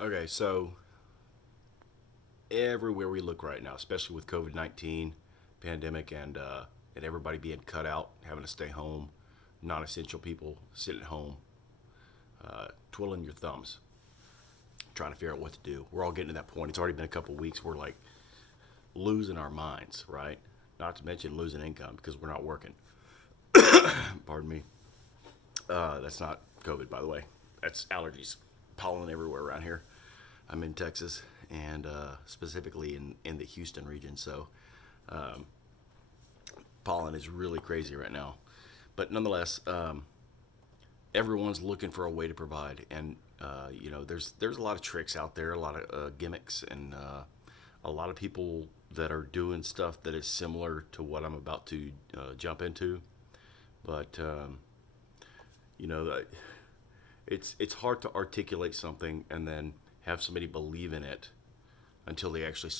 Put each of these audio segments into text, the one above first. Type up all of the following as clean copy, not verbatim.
Okay, so everywhere we look right now, especially with COVID-19 pandemic and everybody being cut out, having to stay home, non-essential people sitting at home, twiddling your thumbs, trying to figure out what to do. We're all getting to that point. It's already been a couple of weeks. We're like losing our minds, right? Not to mention losing income because we're not working. Pardon me. That's not COVID, by the way. That's allergies, pollen everywhere around here. I'm in Texas and specifically in the Houston region. So pollen is really crazy right now. But nonetheless, everyone's looking for a way to provide, and there's a lot of tricks out there, a lot of gimmicks, and a lot of people that are doing stuff that is similar to what I'm about to jump into. But you know, it's hard to articulate something and then have somebody believe in it until they actually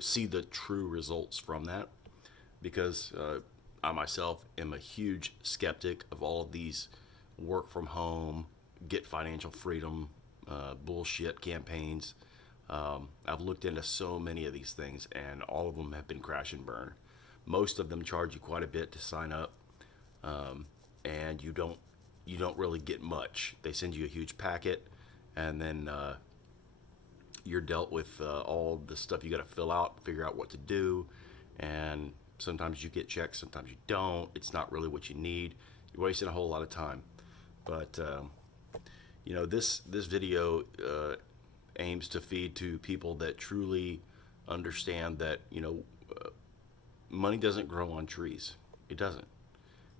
see the true results from that. Because I myself am a huge skeptic of all of these work from home, get financial freedom, bullshit campaigns. I've looked into so many of these things, and all of them have been crash and burn. Most of them charge you quite a bit to sign up, and you don't really get much. They send you a huge packet, and then you're dealt with all the stuff you got to fill out, figure out what to do, and sometimes you get checks, sometimes you don't. It's not really what you need. You're wasting a whole lot of time. But this video aims to feed to people that truly understand that money doesn't grow on trees. It doesn't,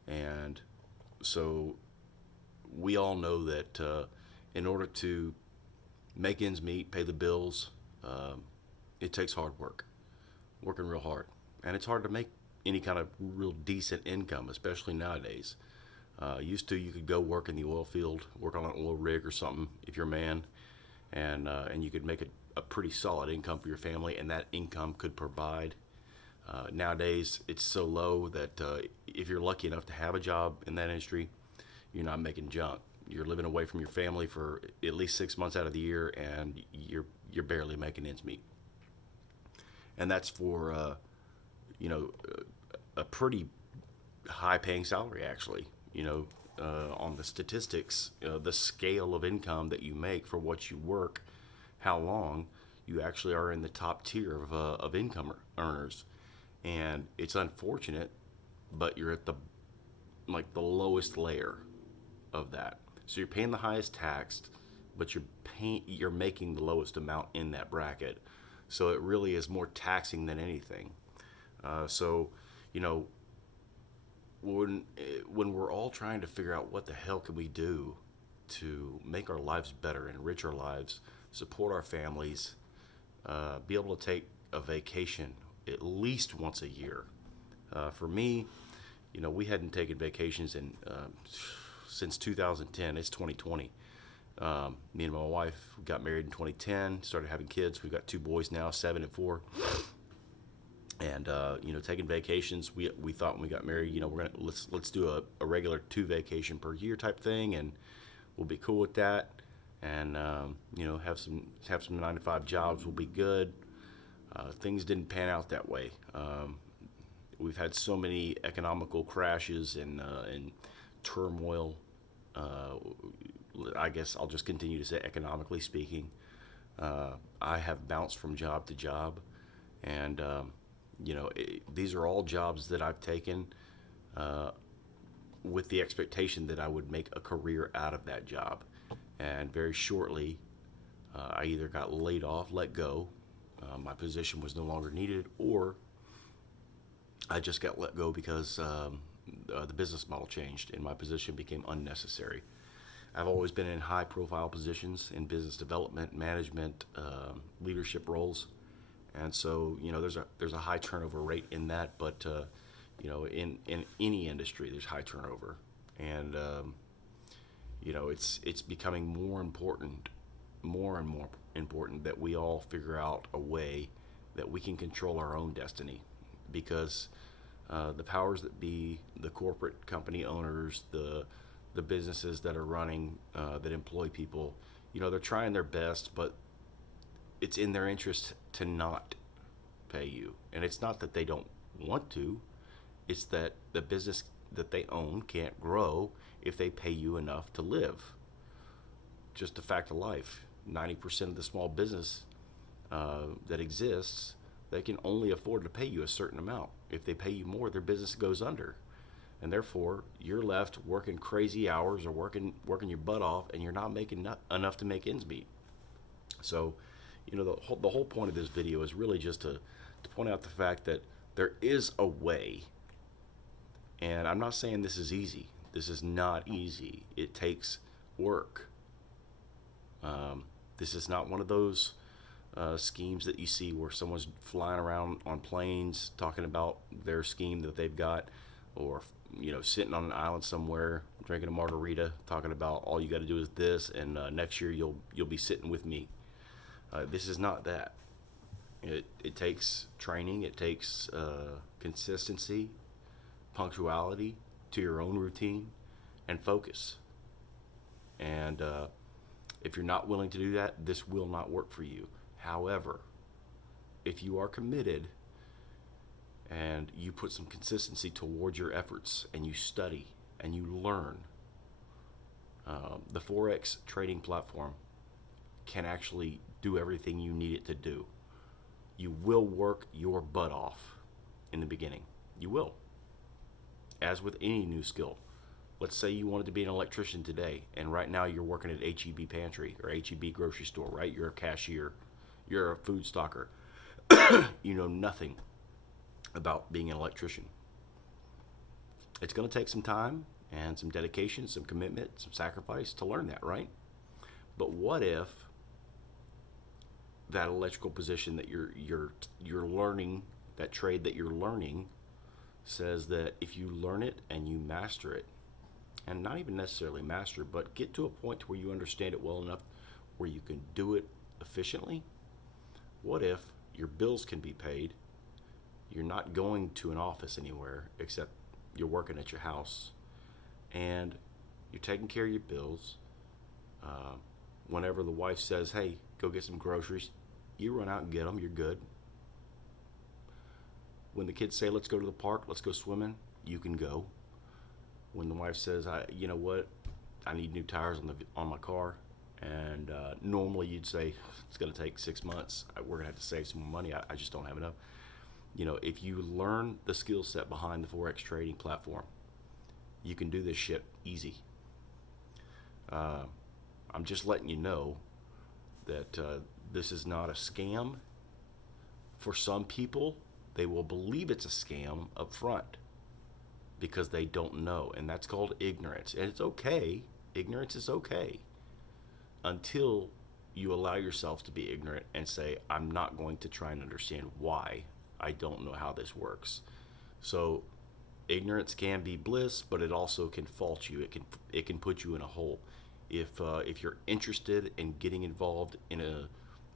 and so we all know that in order to make ends meet, pay the bills, it takes hard work, working real hard, and it's hard to make any kind of real decent income, especially nowadays. Used to, you could go work in the oil field, work on an oil rig or something if you're a man, and you could make a pretty solid income for your family, and that income could provide. Nowadays, it's so low that if you're lucky enough to have a job in that industry, you're not making junk. You're living away from your family for at least 6 months out of the year, and you're barely making ends meet. And that's for you know a pretty high paying salary, actually. On the statistics, the scale of income that you make for what you work, how long, you actually are in the top tier of income earners. And it's unfortunate, but you're at the lowest layer of that. So you're paying the highest tax, but you're making the lowest amount in that bracket. So it really is more taxing than anything. So, you know, when we're all trying to figure out what the hell can we do to make our lives better, enrich our lives, support our families, be able to take a vacation at least once a year. For me, we hadn't taken vacations in since 2010. It's 2020. Me and my wife got married in 2010. Started having kids. We've got two boys now, 7 and 4. And taking vacations. We thought when we got married, we're gonna let's do a regular 2 vacation per year type thing, and we'll be cool with that. And have some 9 to 5 jobs. We'll be good. Things didn't pan out that way. We've had so many economical crashes and turmoil. I guess I'll just continue to say economically speaking. I have bounced from job to job, and these are all jobs that I've taken with the expectation that I would make a career out of that job. And very shortly, I either got laid off, let go, my position was no longer needed, or I just got let go because the business model changed and my position became unnecessary. I've always been in high profile positions in business development, management, leadership roles. And so, there's a high turnover rate in that, but in any industry, there's high turnover, and it's becoming more and more important that we all figure out a way that we can control our own destiny, because the powers that be, the corporate company owners, the businesses that are running that employ people, They're trying their best, but it's in their interest to not pay you. And it's not that they don't want to, it's that the business that they own can't grow if they pay you enough to live. Just a fact of life. 90% of the small business that exists, they can only afford to pay you a certain amount. If they pay you more, their business goes under. And therefore, you're left working crazy hours or working your butt off, and you're not making enough to make ends meet. So, the whole point of this video is really just to point out the fact that there is a way. And I'm not saying this is easy. This is not easy. It takes work. This is not one of those schemes that you see where someone's flying around on planes talking about their scheme that they've got, or sitting on an island somewhere drinking a margarita talking about all you got to do is this, and next year you'll be sitting with me. This is not that. It takes training. It takes consistency, punctuality to your own routine, and focus. And if you're not willing to do that, this will not work for you. However, if you are committed and you put some consistency towards your efforts, and you study and you learn, the Forex trading platform can actually do everything you need it to do. You will work your butt off in the beginning. You will. As with any new skill. Let's say you wanted to be an electrician today, and right now you're working at HEB Pantry or HEB grocery store, right? You're a cashier. You're a food stocker. You know nothing about being an electrician. It's going to take some time and some dedication, some commitment, some sacrifice to learn that, right? But what if that electrical position that you're learning, that trade that you're learning, says that if you learn it and you master it, and not even necessarily master, but get to a point to where you understand it well enough where you can do it efficiently, what if your bills can be paid, you're not going to an office anywhere except you're working at your house, and you're taking care of your bills. Whenever the wife says, hey, go get some groceries, you run out and get them, you're good. When the kids say, let's go to the park, let's go swimming, you can go. When the wife says, you know what, I need new tires on my car, and normally you'd say, it's going to take 6 months, we're going to have to save some more money, I just don't have enough. If you learn the skill set behind the Forex trading platform, you can do this shit easy. I'm just letting you know that this is not a scam. For some people, they will believe it's a scam up front because they don't know, and that's called ignorance. And it's okay. Ignorance is okay until you allow yourself to be ignorant and say, I'm not going to try and understand why. I don't know how this works. So ignorance can be bliss, but it also can fault you. It can put you in a hole. If you're interested in getting involved in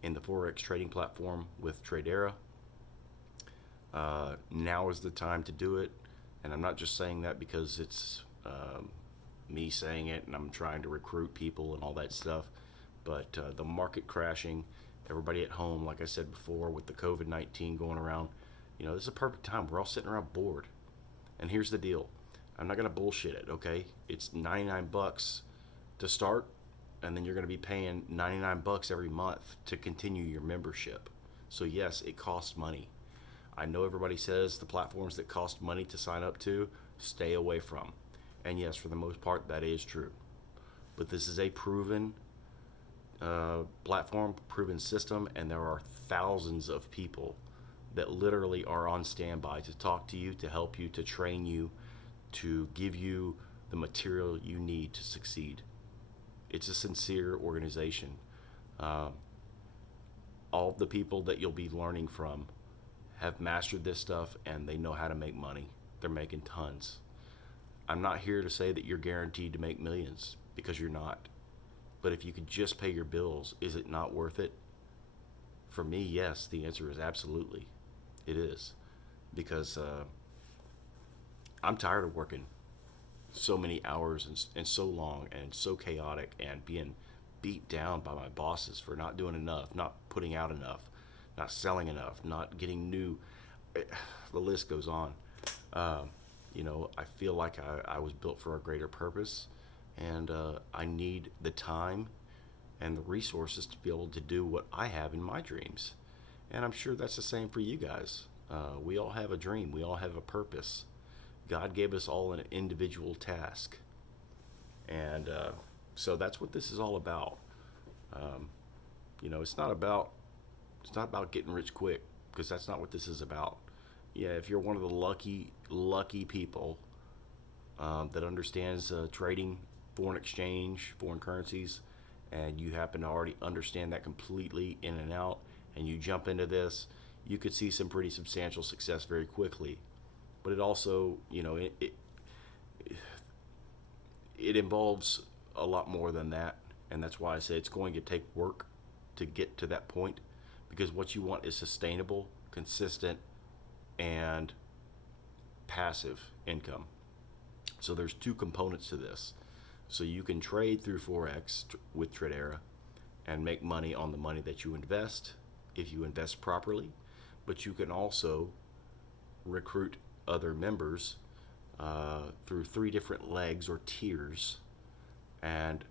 the Forex trading platform with Tradera, now is the time to do it. And I'm not just saying that because it's me saying it and I'm trying to recruit people and all that stuff, but the market crashing, everybody at home, like I said before, with the COVID-19 going around, this is a perfect time. We're all sitting around bored. And here's the deal. I'm not going to bullshit it, okay? It's $99 to start, and then you're going to be paying $99 every month to continue your membership. So yes, it costs money. I know everybody says the platforms that cost money to sign up to, stay away from. And yes, for the most part, that is true. But this is a proven platform, proven system, and there are thousands of people that literally are on standby to talk to you, to help you, to train you, to give you the material you need to succeed. It's a sincere organization. All the people that you'll be learning from have mastered this stuff, and they know how to make money. They're making tons. I'm not here to say that you're guaranteed to make millions, because you're not. But if you could just pay your bills, is it not worth it? For me, yes, the answer is absolutely. It is. Because I'm tired of working so many hours and so long and so chaotic and being beat down by my bosses for not doing enough, not putting out enough, not selling enough, not getting new. The list goes on. Um, I feel like I was built for a greater purpose, and I need the time and the resources to be able to do what I have in my dreams. And I'm sure that's the same for you guys. We all have a dream, we all have a purpose. God gave us all an individual task. And so that's what this is all about. Um, it's not about getting rich quick, because that's not what this is about. Yeah, if you're one of the lucky people that understands trading, foreign exchange, foreign currencies, and you happen to already understand that completely in and out, and you jump into this, you could see some pretty substantial success very quickly. But it also, it involves a lot more than that, and that's why I say it's going to take work to get to that point, because what you want is sustainable, consistent, and passive income. So there's two components to this. So you can trade through Forex with Tradera and make money on the money that you invest if you invest properly, but you can also recruit other members through three different legs or tiers. And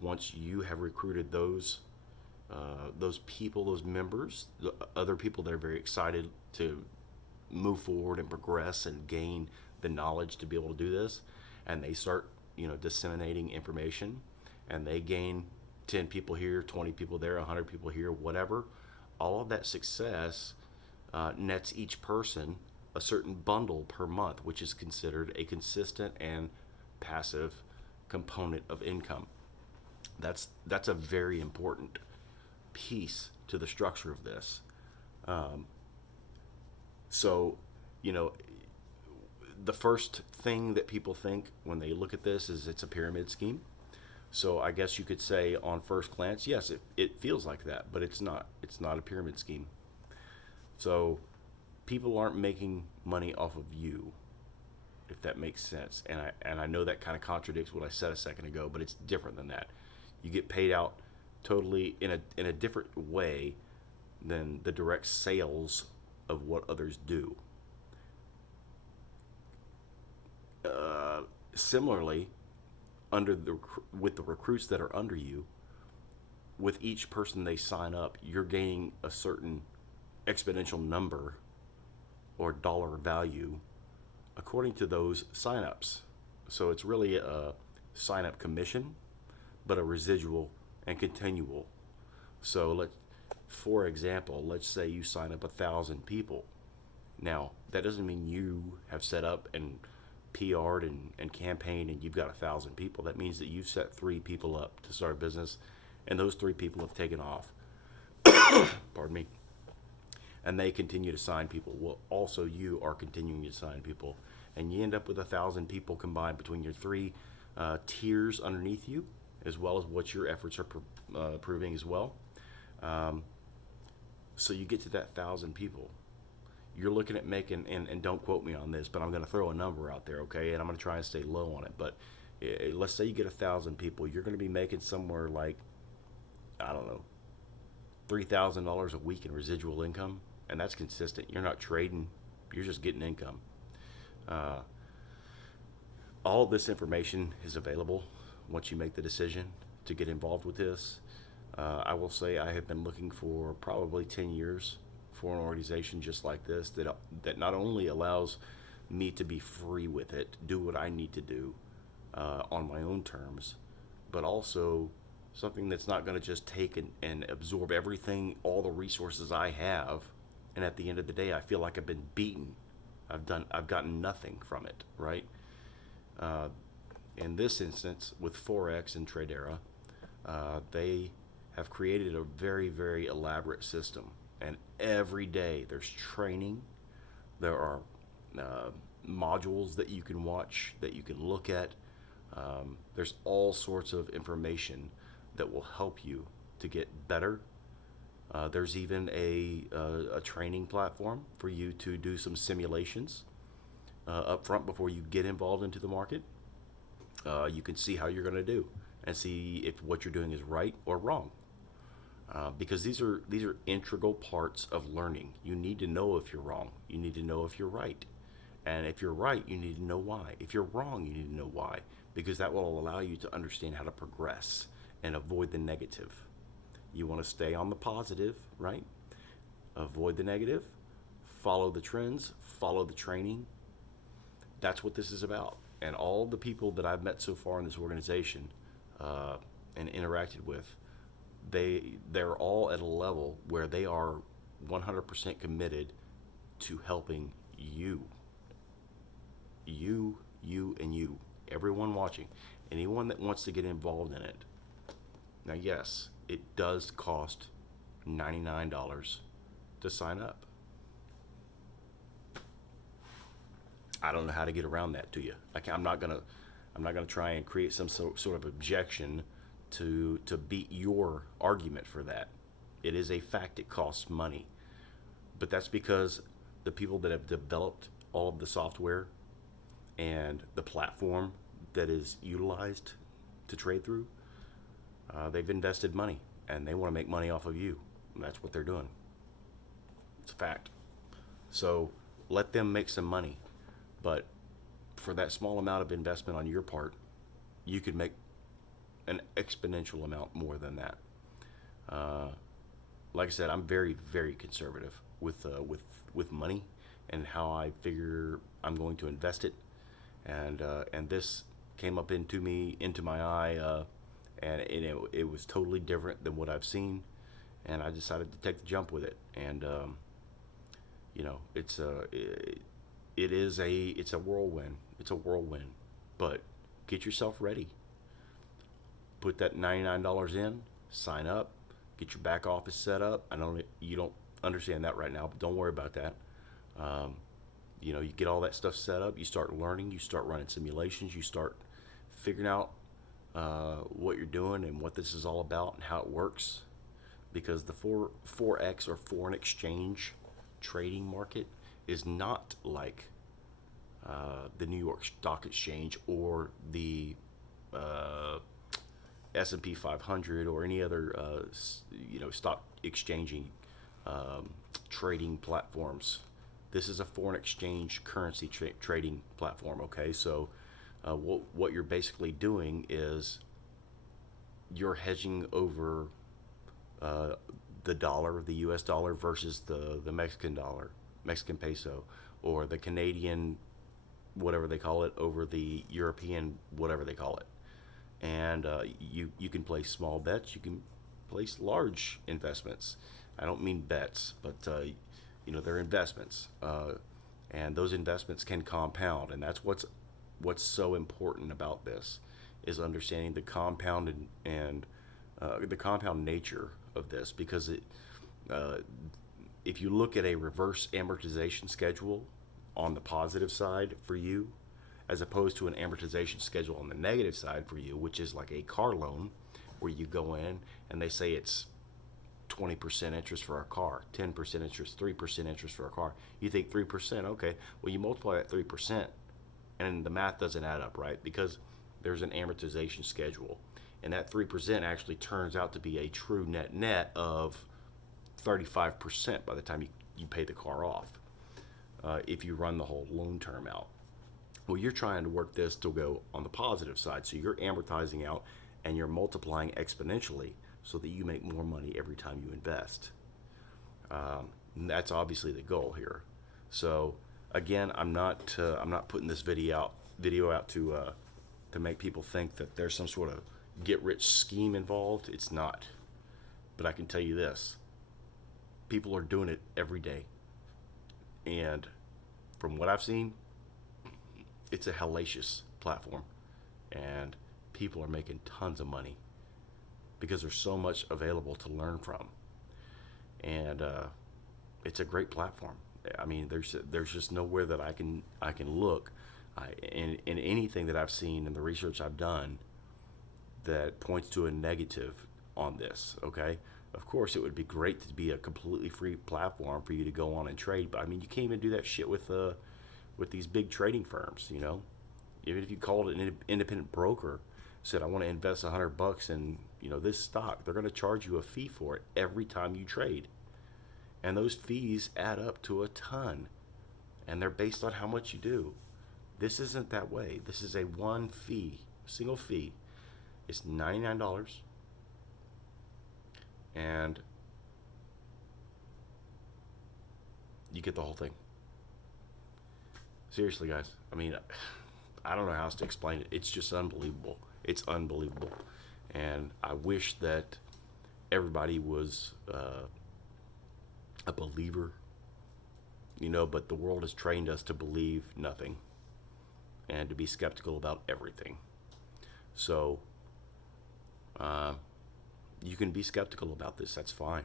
once you have recruited those people, those members, the other people that are very excited to move forward and progress and gain the knowledge to be able to do this, and they start disseminating information, and they gain 10 people here, 20 people there, 100 people here, whatever. All of that success nets each person a certain bundle per month, which is considered a consistent and passive component of income. That's a very important piece to the structure of this. Um, so, you know, the first thing that people think when they look at this is it's a pyramid scheme. So I guess you could say on first glance, yes, it feels like that, but it's not. It's not a pyramid scheme. So people aren't making money off of you, if that makes sense. And I know that kind of contradicts what I said a second ago, but it's different than that. You get paid out totally in a different way than the direct sales of what others do. Similarly, under the with the recruits that are under you, with each person they sign up, you're gaining a certain exponential number or dollar value according to those signups. So it's really a sign up commission, but a residual and continual. So for example, let's say you sign up 1,000 people. Now that doesn't mean you have set up and PR'd and campaigned and you've got 1,000 people. That means that you've set 3 people up to start a business, and those 3 people have taken off. Pardon me. And they continue to sign people. Well, also you are continuing to sign people, and you end up with 1,000 people combined between your three tiers underneath you, as well as what your efforts are proving as well. Um, so you get to that 1,000 people. You're looking at making, and don't quote me on this, but I'm going to throw a number out there, okay? And I'm going to try and stay low on it. But let's say you get 1,000 people, you're going to be making somewhere like, I don't know, $3,000 a week in residual income, and that's consistent. You're not trading; you're just getting income. Uh, all of this information is available once you make the decision to get involved with this. I will say I have been looking for probably 10 years for an organization just like this that not only allows me to be free with it, do what I need to do on my own terms, but also something that's not going to just take and absorb everything, all the resources I have, and at the end of the day, I feel like I've been beaten. I've gotten nothing from it, right? Uh, in this instance, with Forex and Tradera, they have created a very, very elaborate system. And every day there's training. There are modules that you can watch, that you can look at. There's all sorts of information that will help you to get better. There's even a training platform for you to do some simulations up front before you get involved into the market. You can see how you're going to do. and see if what you're doing is right or wrong. Because these are integral parts of learning. You need to know if you're wrong. You need to know if you're right. And if you're right, you need to know why. If you're wrong, you need to know why, because that will allow you to understand how to progress and avoid the negative. You want to stay on the positive, right? Avoid the negative, follow the trends, follow the training. That's what this is about. And all the people that I've met so far in this organization uh, and interacted with, they're all at a level where they are 100% committed to helping you, and you, everyone watching, anyone that wants to get involved in it. Now, yes, it does cost $99 to sign up. I don't know how to get around that to you. I'm not gonna try and create some sort of objection to beat your argument for that. It is a fact. It costs money, but that's because the people that have developed all of the software and the platform that is utilized to trade through, they've invested money and they want to make money off of you. And that's what they're doing. It's a fact. So let them make some money. But for that small amount of investment on your part, you could make an exponential amount more than that. Uh, like I said, I'm very, very conservative with money and how I figure I'm going to invest it. And this came up into my eye, and it was totally different than what I've seen, and I decided to take the jump with it. And it's it's a whirlwind. It's a whirlwind, but get yourself ready. Put that $99 in, sign up, get your back office set up. I know you don't understand that right now, but don't worry about that. Um, you get all that stuff set up, you start learning, you start running simulations, you start figuring out what you're doing and what this is all about and how it works. Because the Forex or foreign exchange trading market is not like the New York Stock Exchange or the uh, S&P 500 or any other stock exchanging trading platforms. This is a foreign exchange currency trading platform. Okay, so what you're basically doing is you're hedging over uh, the dollar, the U.S. dollar versus the Mexican dollar, Mexican peso, or the Canadian, whatever they call it, over the European, whatever they call it. And you can place small bets, you can place large investments. I don't mean bets, but they're investments, and those investments can compound, and that's what's so important about this is understanding the compound and the compound nature of this, because uh, if you look at a reverse amortization schedule on the positive side for you, as opposed to an amortization schedule on the negative side for you, which is like a car loan where you go in and they say it's 20% interest for a car, 10% interest, 3% interest for a car. You think 3%, okay. Well, you multiply that 3% and the math doesn't add up, right? Because there's an amortization schedule. And that 3% actually turns out to be a true net of 35% by the time you pay the car off, if you run the whole loan term out. Well, you're trying to work this to go on the positive side. So you're amortizing out and you're multiplying exponentially so that you make more money every time you invest. And that's obviously the goal here. So again, I'm not putting this video out to make people think that there's some sort of get rich scheme involved. It's not. But I can tell you this: people are doing it every day, and from what I've seen, it's a hellacious platform, and people are making tons of money because there's so much available to learn from, and it's a great platform. I mean, there's just nowhere that I can look in anything that I've seen in the research I've done that points to a negative on this. Okay, of course it would be great to be a completely free platform for you to go on and trade, but I mean, you can't even do that shit with these big trading firms. Even if you called it an independent broker, said, I want to invest $100 in, this stock. They're going to charge you a fee for it every time you trade. And those fees add up to a ton. And they're based on how much you do. This isn't that way. This is a one fee, single fee. It's $99. And you get the whole thing. Seriously, guys. I mean, I don't know how else to explain it. It's just unbelievable. It's unbelievable. And I wish that everybody was a believer, but the world has trained us to believe nothing and to be skeptical about everything. So you can be skeptical about this. That's fine.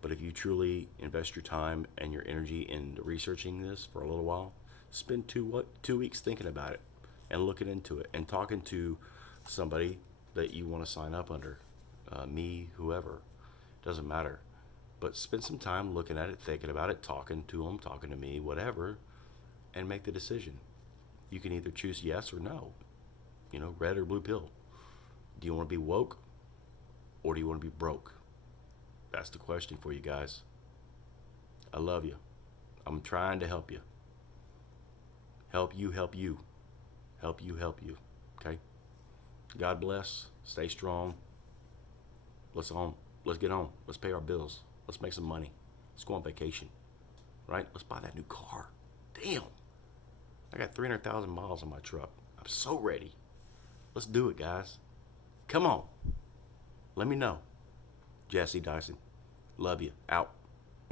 But if you truly invest your time and your energy into researching this for a little while, spend 2 weeks thinking about it and looking into it and talking to somebody that you want to sign up under, me, whoever, doesn't matter. But spend some time looking at it, thinking about it, talking to them, talking to me, whatever, and make the decision. You can either choose yes or no, red or blue pill. Do you want to be woke or do you want to be broke? That's the question for you guys. I love you. I'm trying to help you. Help you, help you. Help you, help you. Okay? God bless. Stay strong. Let's get on. Let's pay our bills. Let's make some money. Let's go on vacation. Right? Let's buy that new car. Damn. I got 300,000 miles on my truck. I'm so ready. Let's do it, guys. Come on. Let me know. Jesse Dyson. Love you. Out.